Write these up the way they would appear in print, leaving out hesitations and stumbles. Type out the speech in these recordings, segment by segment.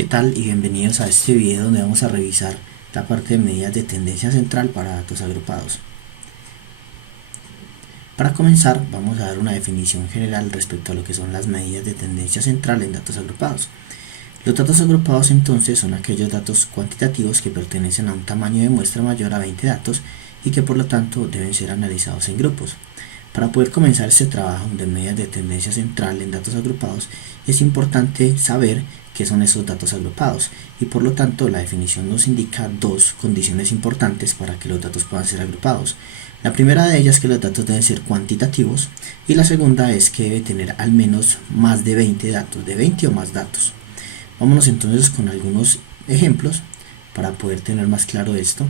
¿Qué tal? Y bienvenidos a este video donde vamos a revisar la parte de medidas de tendencia central para datos agrupados. Para comenzar, vamos a dar una definición general respecto a lo que son las medidas de tendencia central en datos agrupados. Los datos agrupados entonces son aquellos datos cuantitativos que pertenecen a un tamaño de muestra mayor a 20 datos y que por lo tanto deben ser analizados en grupos. Para poder comenzar este trabajo de medidas de tendencia central en datos agrupados es importante saber qué son esos datos agrupados y por lo tanto la definición nos indica dos condiciones importantes para que los datos puedan ser agrupados. La primera de ellas es que los datos deben ser cuantitativos y la segunda es que debe tener al menos más de 20 datos, de 20 o más datos. Vámonos entonces con algunos ejemplos para poder tener más claro esto.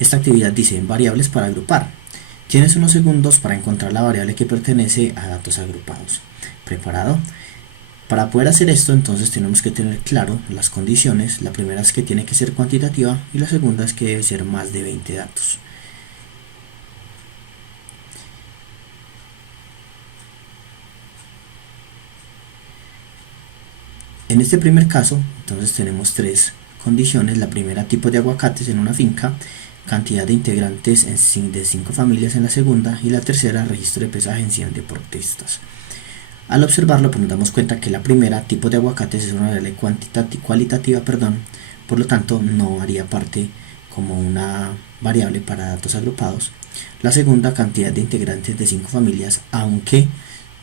Esta actividad dice variables para agrupar. Tienes unos segundos para encontrar la variable que pertenece a datos agrupados. ¿Preparado? Para poder hacer esto entonces tenemos que tener claro las condiciones. La primera es que tiene que ser cuantitativa y la segunda es que debe ser más de 20 datos. En este primer caso entonces tenemos tres condiciones. La primera, tipo de aguacates en una finca, cantidad de integrantes de 5 familias en la segunda y la tercera, registro de pesaje en 100 deportistas. Al observarlo pues nos damos cuenta que la primera, tipo de aguacates, es una variable cualitativa, por lo tanto no haría parte como una variable para datos agrupados. La segunda, cantidad de integrantes de 5 familias, aunque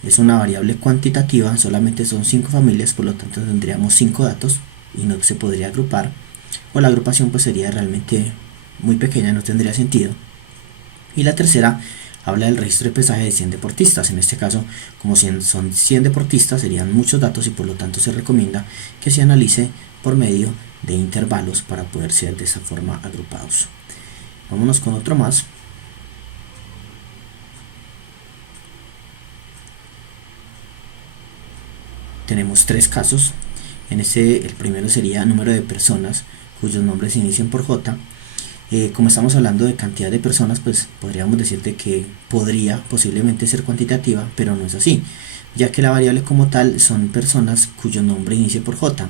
es una variable cuantitativa, solamente son 5 familias, por lo tanto tendríamos 5 datos y no se podría agrupar, o la agrupación pues sería realmente muy pequeña, no tendría sentido. Y la tercera habla del registro de pesaje de 100 deportistas. En este caso, como son 100 deportistas, serían muchos datos y por lo tanto se recomienda que se analice por medio de intervalos para poder ser de esa forma agrupados. Vámonos con otro más. Tenemos tres casos. El primero sería número de personas cuyos nombres se inician por J. Como estamos hablando de cantidad de personas, pues podríamos decirte que podría posiblemente ser cuantitativa, pero no es así, ya que la variable como tal son personas cuyo nombre inicie por J,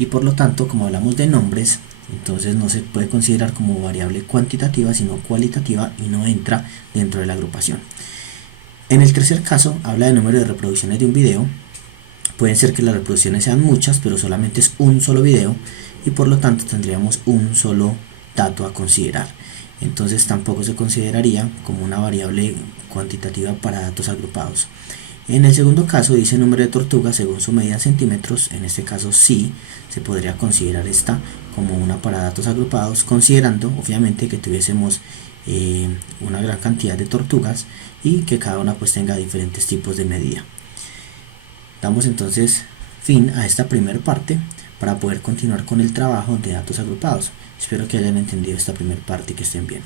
y por lo tanto, como hablamos de nombres, entonces no se puede considerar como variable cuantitativa, sino cualitativa y no entra dentro de la agrupación. En el tercer caso, habla de número de reproducciones de un video. Pueden ser que las reproducciones sean muchas, pero solamente es un solo video, y por lo tanto tendríamos un solo dato a considerar. Entonces tampoco se consideraría como una variable cuantitativa para datos agrupados. En el segundo caso dice número de tortugas según su medida en centímetros. En este caso sí se podría considerar esta como una para datos agrupados, considerando obviamente que tuviésemos una gran cantidad de tortugas y que cada una pues tenga diferentes tipos de medida. Damos entonces fin a esta primera parte para poder continuar con el trabajo de datos agrupados. Espero que hayan entendido esta primera parte y que estén bien.